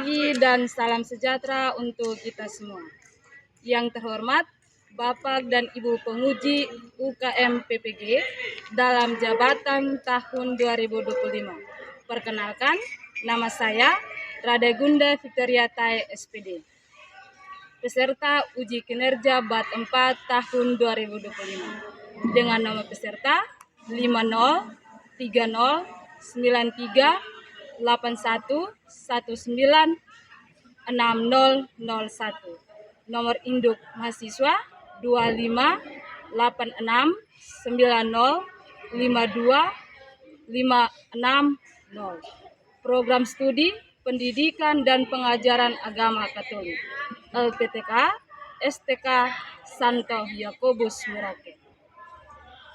pagi dan salam sejahtera untuk kita semua. Yang terhormat Bapak dan Ibu penguji UKM PPG dalam jabatan tahun 2025. Perkenalkan, nama saya Radegunda Victoria Tai SPD. Peserta uji kinerja BAT 4 tahun 2025. Dengan nomor peserta 50309381196001. Nomor induk mahasiswa 2586905256. Program studi Pendidikan dan Pengajaran Agama Katolik LPTK STK Santo Yakobus Merauke.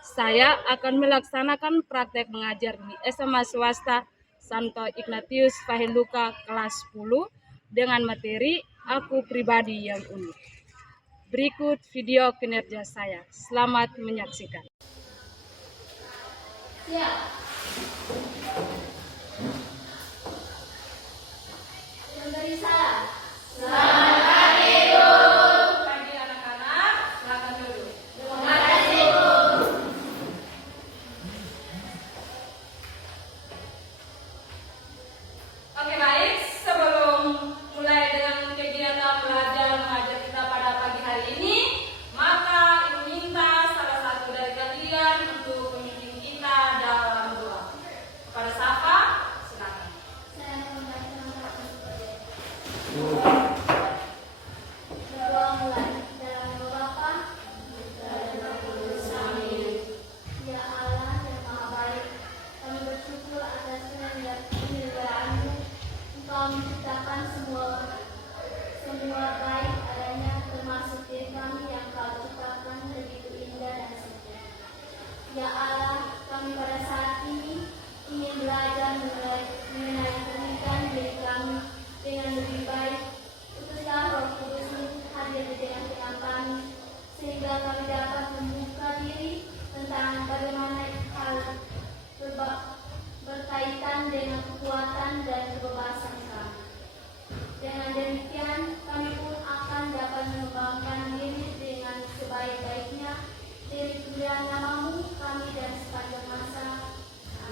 Saya akan melaksanakan praktek mengajar di SMA swasta Santo Ignatius Faheluka kelas 10 dengan materi Aku Pribadi yang Unik. Berikut video kinerja saya. Selamat menyaksikan. Siap. Memberi salam. Selamat pagi, Bu. Pagi anak-anak, silakan duduk. Terima kasih, Bu. Oke, baik. Sebelum mulai dengan kegiatan belajar mengajar kita pada pagi hari ini, maka Ibu minta salah satu dari kalian untuk memimpin kita dalam doa. Kepada siapa? Silakan. Saya membaca berdoa mulai dalam nama Bapa dan Roh Kudus. Amin. Ya Allah yang Maha Baik, kami bersyukur atas penyelenggaraan-Mu. Engkau menciptakan semua baik adanya, termasuk diri kami yang Kau ciptakan begitu indah dan setia. Ya Allah, kami pada saat ini ingin belajar mengenai pernikahan diri kami dengan lebih baik. Utuslah Roh Kudus-Mu hadir di tengah-tengah kami, sehingga kami dapat membuka diri tentang bagaimana hal berkaitan dengan kekuatan dan kebebasan kami. Dengan demikian, kami pun akan dapat mengembangkan diri dengan sebaik-baiknya diri kemuliaan nama-Mu kami dan sepanjang masa.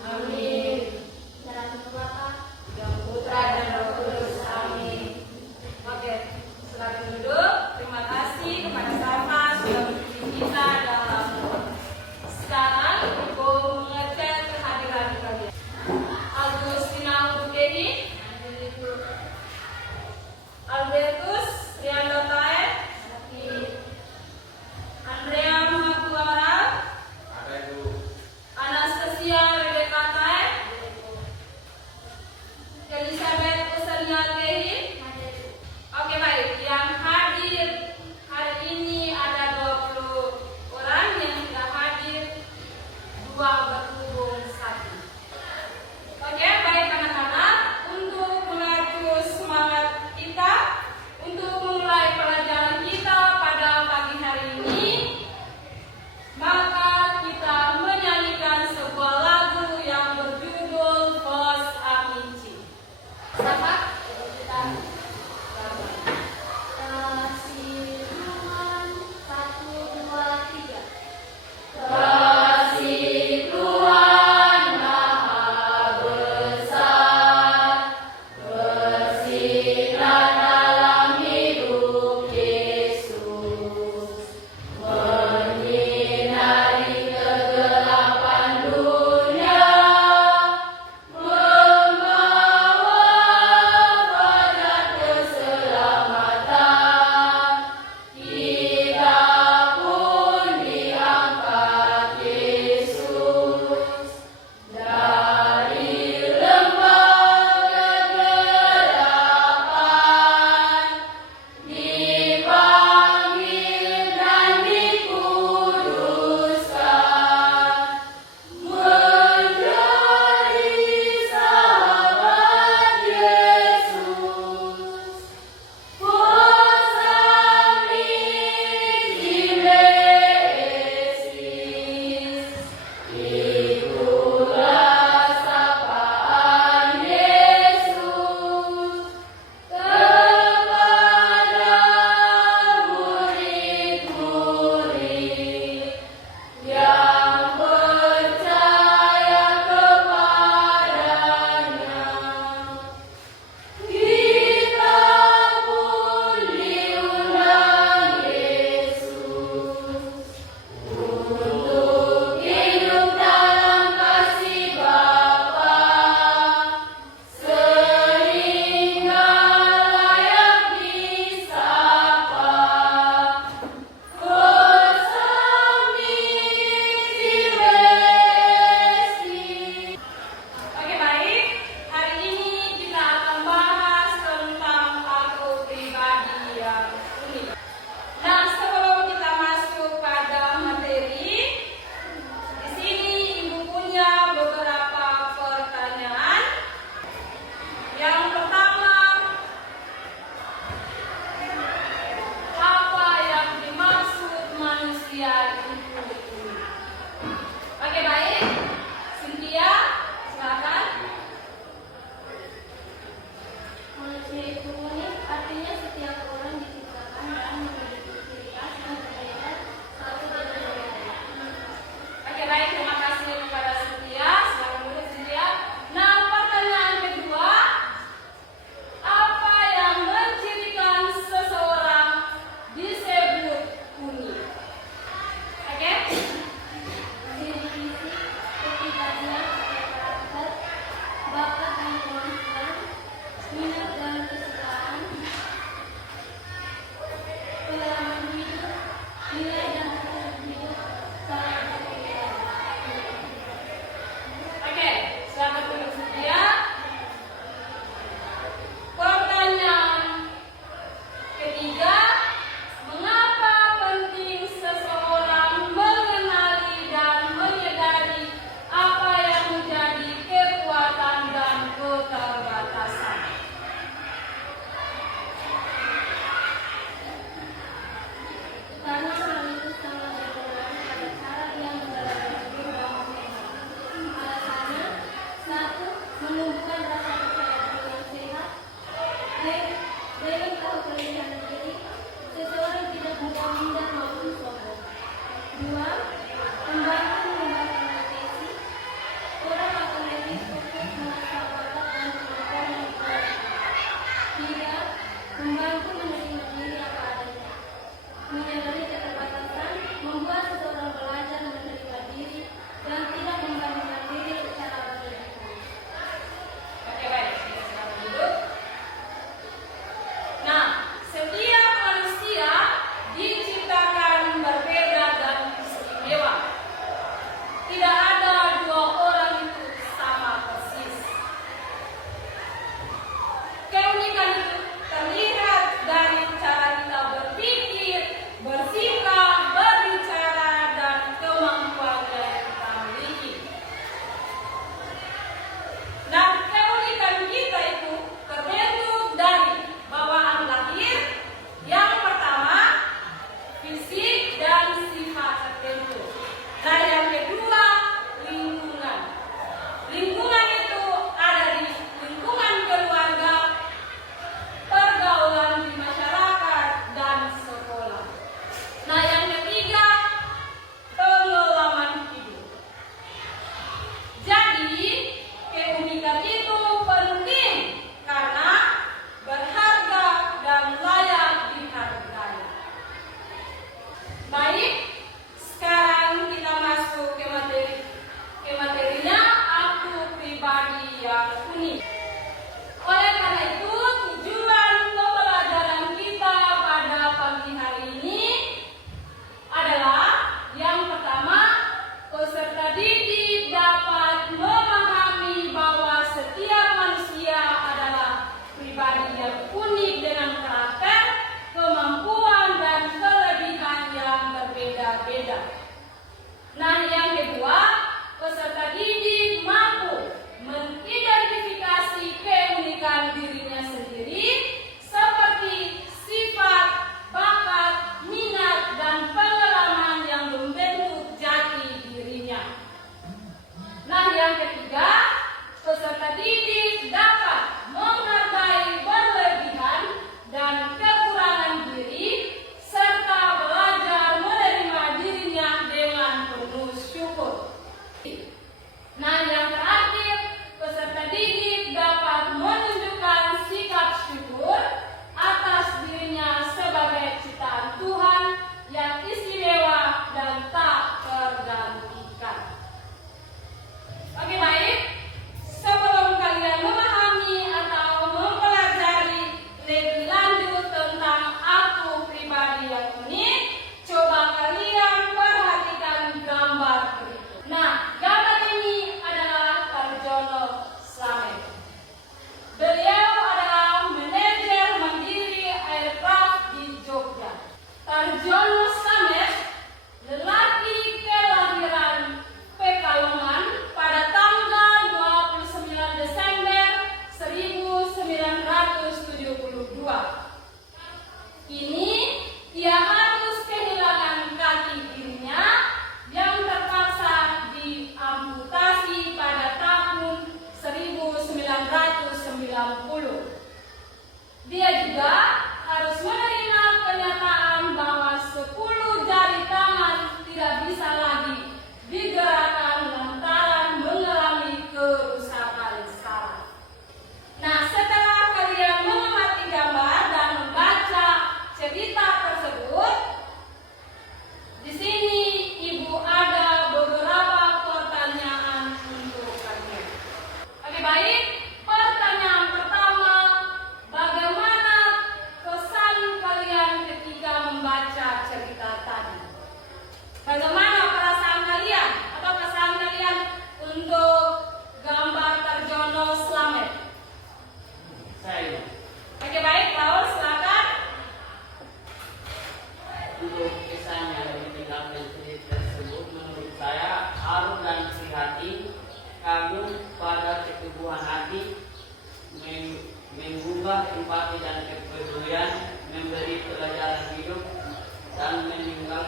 Amin. Dalam nama Bapa, Yang Putra dan Roh Kudus. Amin. Oke, silakan duduk. Terima kasih kepada Sama sudah memimpin kita dalam doa. Sekarang Ibu mengecek kehadiran kalian. Agustina Bukehi, Albertus Riando Tae, Andrea Mahaku Amaral, Anastasia Rebecca Tae, Elizabeth Usania Kehi. Oke, baik. Yang hadir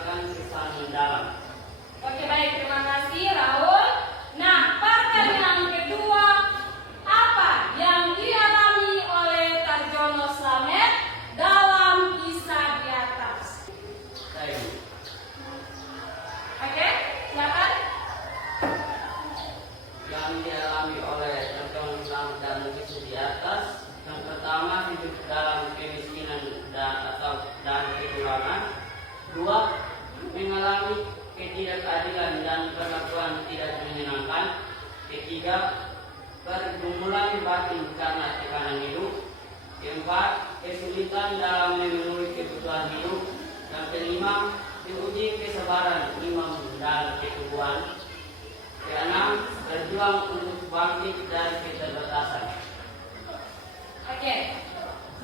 menciptakan kesan mendalam. Oke, baik, terima kasih Raul. Nah, pertanyaan kedua, apa yang dialami oleh Tarjono Slamet dalam kisah di atas? Saya Oke, silakan. yang dialami oleh Tarjono Slamet dalam kisah di atas, yang pertama hidup dalam kemiskinan dan kekurangan. Dua, mengalami ketidakadilan dan perlakuan tidak menyenangkan. Ketiga, pergumulan batin karena tekanan hidup. Keempat, kesulitan dalam memenuhi kebutuhan hidup. Yang kelima, diuji kesabaran imam dan keteguhan. Keenam, berjuang untuk bangkit dari keterbatasan. Oke.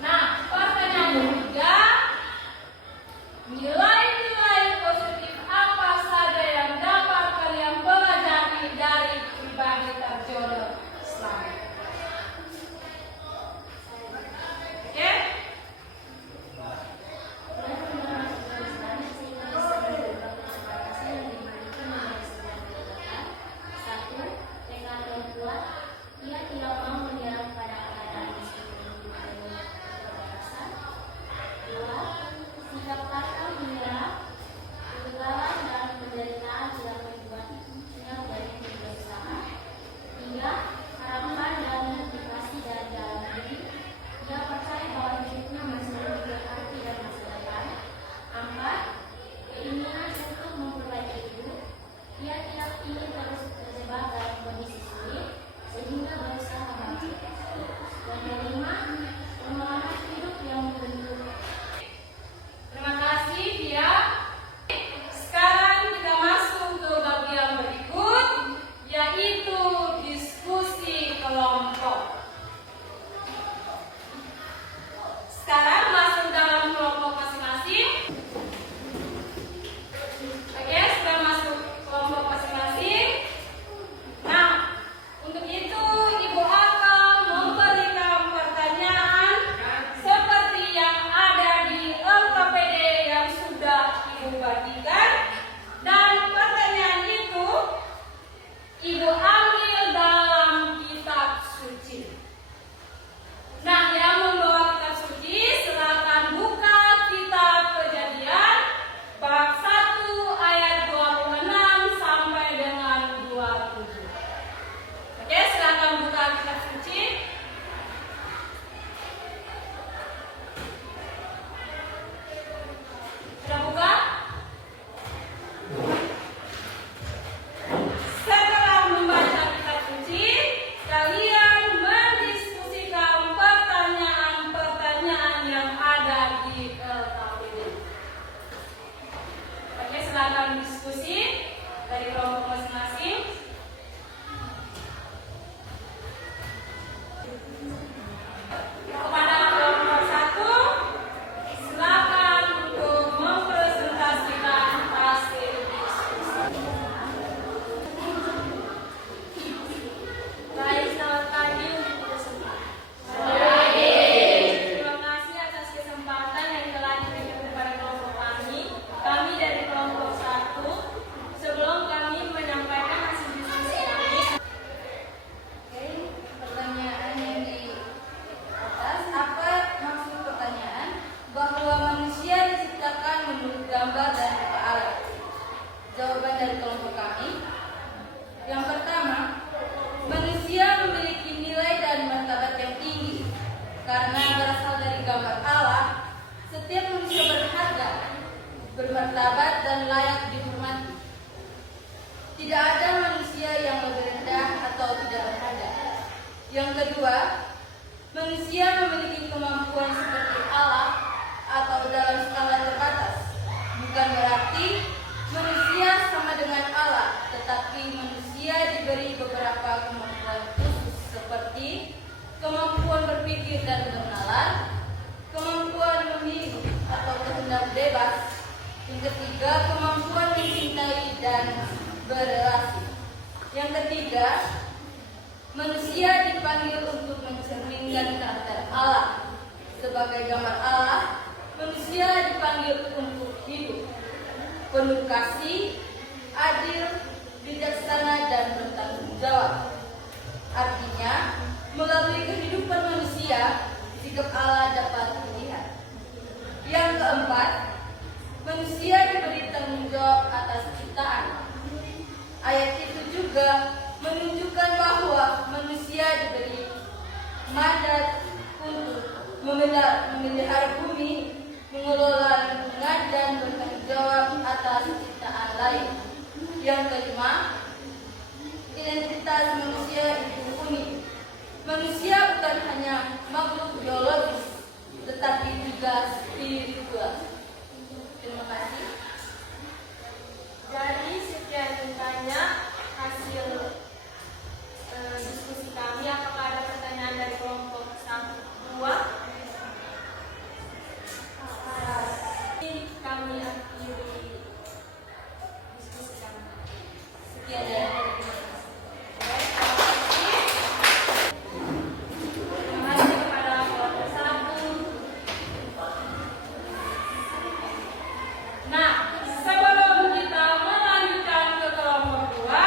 Nah, pertanyaan ketiga, nilai-nilai positif apa saja yang dapat kalian pelajari dari pribadi Tarjono Slamet? Oke? Satu, tekad yang kuat. Ia tidak mau menyerah pada keadaan meskipun penuh keterbatasan. Dua, sikap pantang menyerah. Kegagalan dan penderitaan tidak membuatnya berhenti berusaha. Tiga, harapan dan motivasi dari dalam diri. Ia percaya bahwa hidupnya masih memiliki arti dan masa depan. Empat, keinginan untuk memperbaiki hidup. Ia tidak ingin terus terjebak dalam kondisi sulit sehingga berusaha bangkit. Dan kelima, pengalaman hidup yang membentuk. Terima kasih, Tia. Sekarang kita masuk ke bagian berikut, yaitu diskusi kelompok. Sekarang masuk dalam kelompok masing-masing. Oke, sudah masuk kelompok masing-masing. Nah, untuk itu Ibu akan memberikan pertanyaan seperti yang ada di LKPD yang sudah Ibu bagikan. Dan pertanyaan itu Ibu ambil dalam kitab suci. Nah, yang membawa kitab suci silakan buka kitab Kejadian bab 1 ayat 26 sampai dengan 27. Oke, silakan buka kitab suci. Sudah buka? Setelah membaca kitab suci, kalian mendiskusikan pertanyaan-pertanyaan yang ada di LKPD. Oke, silakan diskusi dari kelompok masing-masing. Kepada kelompok 1, silakan untuk mempresentasikan hasil diskusi. Baik, selamat pagi untuk kita semua. Terima kasih atas kesempatan yang telah diberikan kepada kelompok kami. Kami dari kelompok 1. Sebelum kami menyampaikan hasil diskusi kami. Oke, pertanyaan yang di atas, apa maksud pertanyaan? Bahwa manusia diciptakan menurut gambar dan rupa Allah. Jawaban dari kelompok kami. Yang pertama, manusia memiliki nilai dan martabat yang tinggi. Karena berasal dari gambar Allah, setiap manusia berharga, bermartabat dan layak dihormati. Tidak ada manusia yang lebih rendah atau tidak berharga. Yang kedua, manusia memiliki kemampuan seperti Allah atau dalam skala terbatas. Bukan berarti manusia sama dengan Allah, tetapi manusia diberi beberapa kemampuan khusus seperti kemampuan berpikir dan bernalar, kemampuan memilih atau kehendak bebas. Yang ketiga, kemampuan mencintai dan berrelasi. Yang ketiga, manusia dipanggil untuk mencerminkan karakter Allah. Sebagai gambar Allah, manusia dipanggil untuk hidup. penuh kasih, adil, bijaksana, dan bertanggung jawab. Artinya, melalui kehidupan manusia, sikap Allah dapat dilihat. Yang keempat, manusia diberi tanggung jawab atas ciptaan. Ayat itu juga menunjukkan bahwa manusia diberi mandat untuk memelihara bumi, mengelola lingkungan, dan bertanggung jawab atas ciptaan lain. Yang kelima, identitas manusia itu unik. Manusia bukan hanya makhluk biologis, tetapi juga spiritual. Terima kasih. Jadi sekian banyak hasil diskusi kami. Apakah ada pertanyaan dari kelompok 1-2? Kami akhiri diskusi kami. Sekian dari Terima kasih kepada kelompok 1. Nah, sebelum kita melanjutkan ke kelompok 2,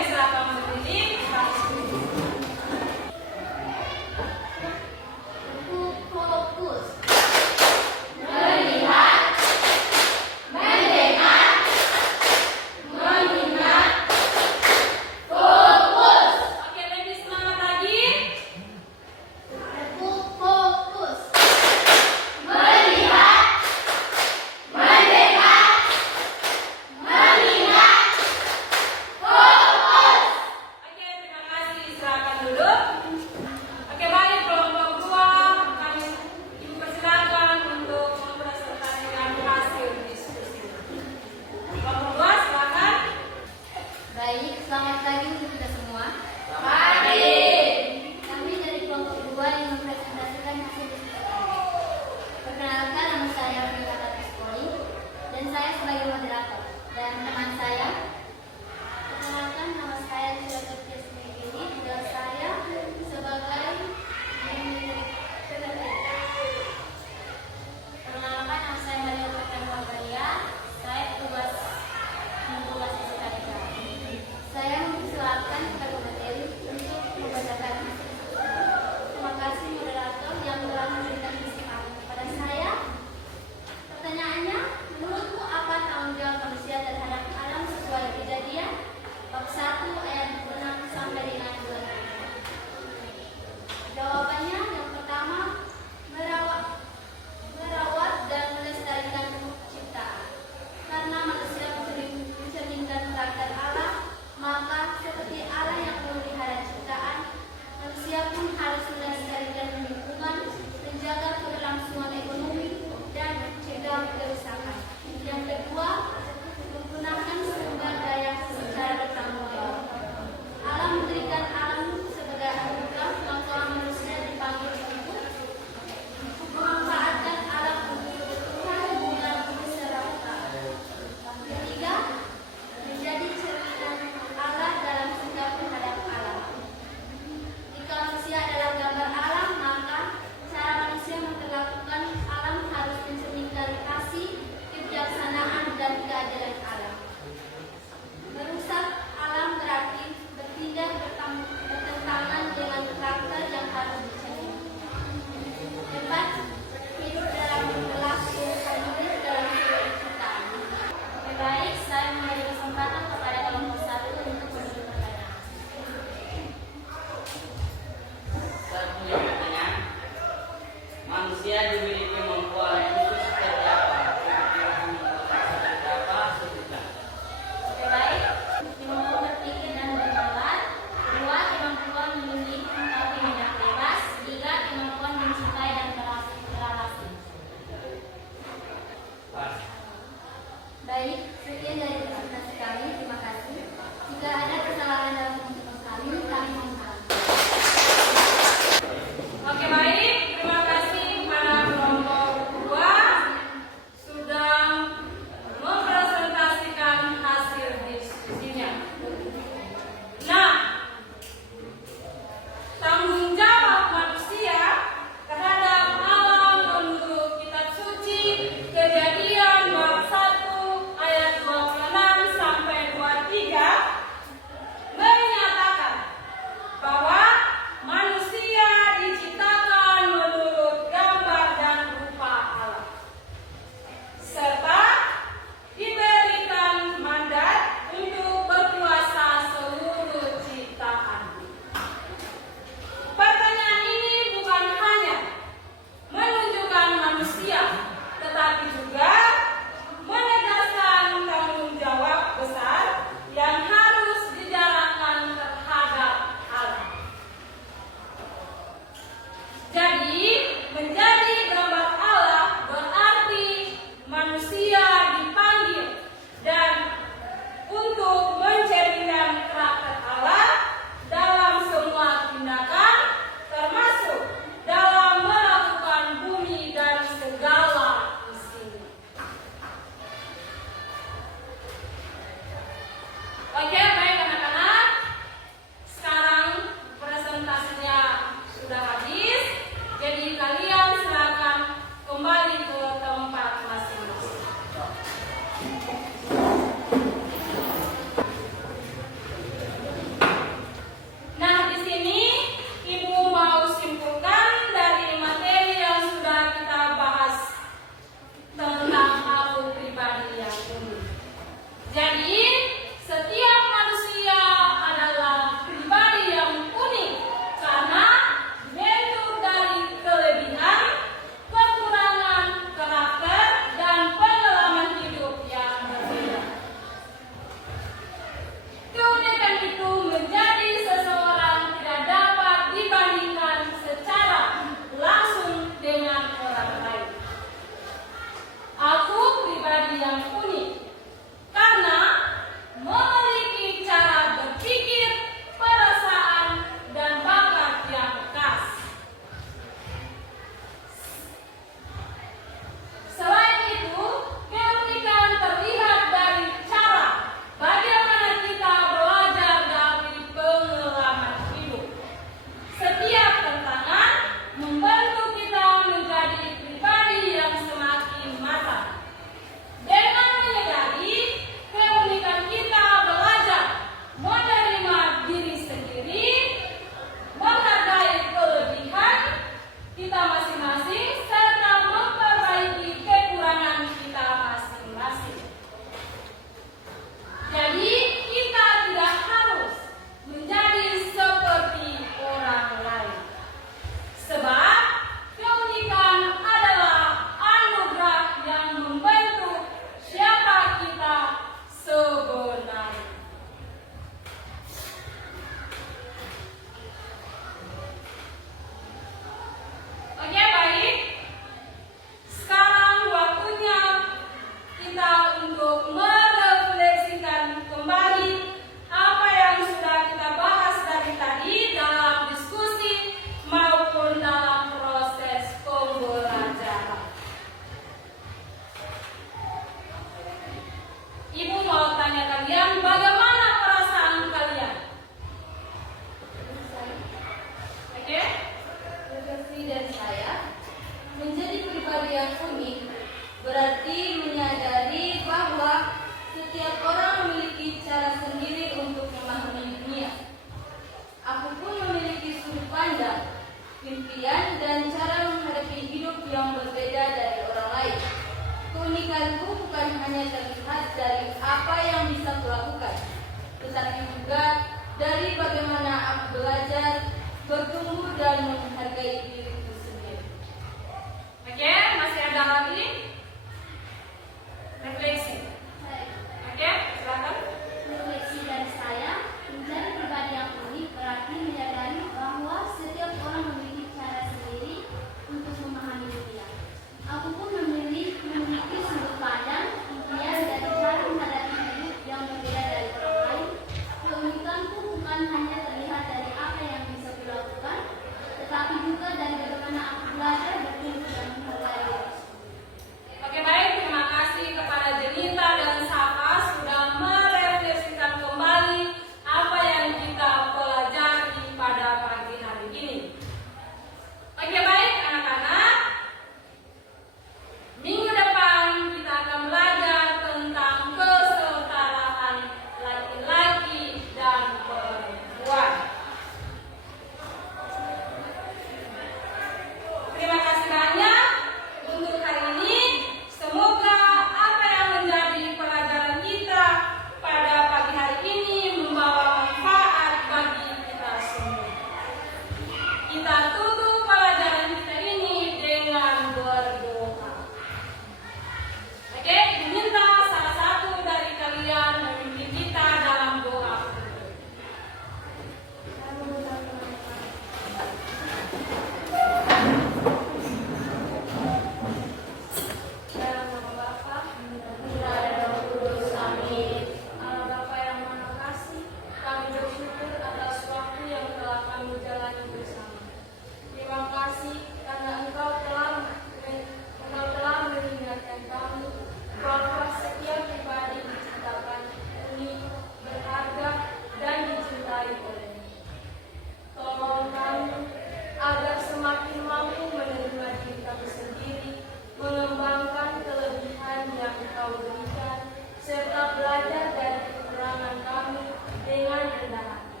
rendah hati.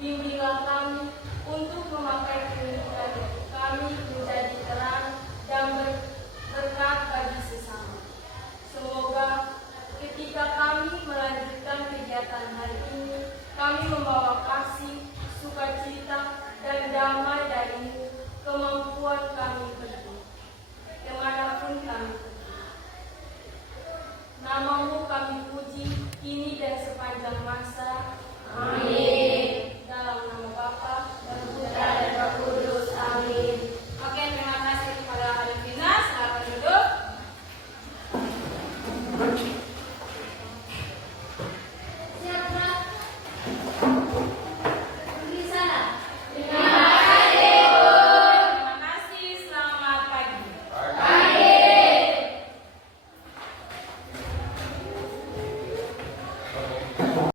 Bimbinglah kami untuk memakai pendidikan kami menjadi terang dan berkat bagi sesama. Semoga ketika kami melanjutkan kegiatan hari ini, kami membawa kasih, sukacita, dan damai darimu, kemampuan kami pergi, kemanapun kami pergi. Namamu kami puji